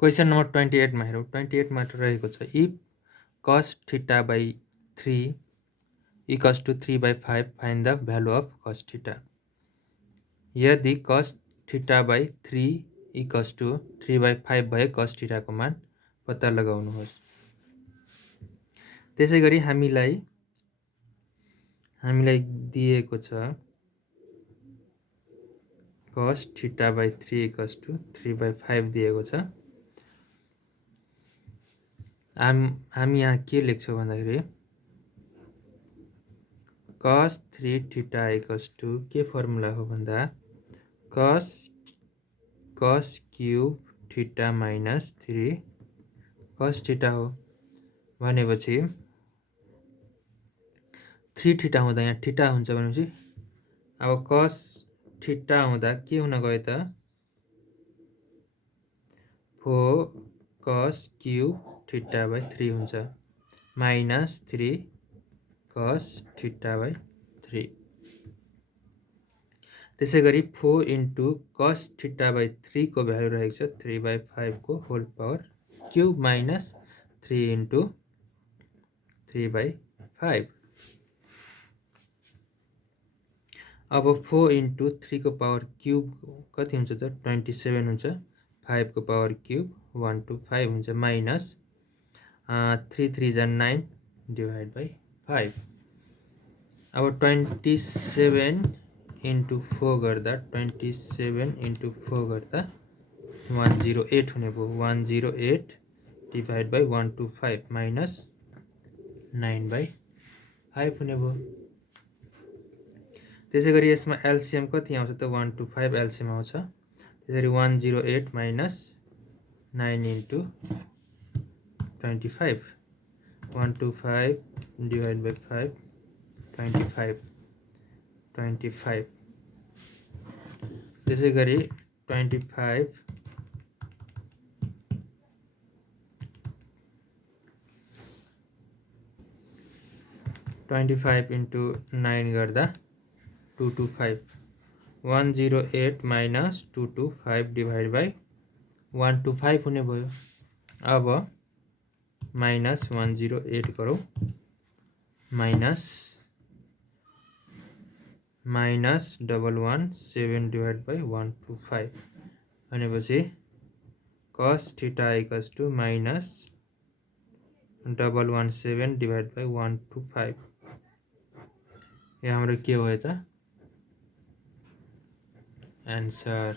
Question number 28 मा हेरौँ। 28 मा रहेको छ if cos theta by 3 equals to 3/5 find the value of cos theta. यदि cos theta by 3 equals to 3/5 भए cos थीटाको मान पत्ता लगाउनुहोस्। त्यसै गरी हामीलाई दिएको छ cos theta by 3 equals to 3/5 दिएको छ। हामी यहाँ के लेख्छौँ भन्दाखेरि cos 3 थीटा equals to के फर्मुला हो भन्दा cos cube theta minus 3 cos theta हो। भनेपछि 3 थीटा हुँदा यहाँ थीटा हुन्छ भनेपछि अब cos थीटा हुँदा के हुन गयो त 4 cos क्यूब थीटा by 3 हुन्छ माइनस 3 cos थीटा by 3। त्यसै गरी 4 into cos थीटा by 3 को भ्यालु रहेको छ 3/5 को whole power cube minus 3 into 3/5। अब 4 into 3 को पावर क्यूब कति हुन्छ त 27 हुन्छ 5 को पावर क्यूब 125 हुन्छ माइनस 3 3 जा 9 डिवाइड बाई 5। अब 27 into 4 गर्दा 27 into 4 गर्दा 108 हुने भयो 108 डिवाइड बाई 125 माइनस 9/5 हुने भयो। त्यसै गरी यसमा एलसीएम कति आउँछ त 125 एलसीएम आउँछ। त्यसरी 108 माइनस 9 into 25 125 डिवाइड बाई 5 25 त्यसै गरी 25 into 9 गर्दा 225 108 माइनस 225 डिवाइड बाई 125 हुने भयो। अब माइनस 108 गरौँ माइनस 117 डिवाइड बाई 125 भनेपछि cos theta equals to minus 117 divide by 125। यहाँ हाम्रो के भयो त आन्सर।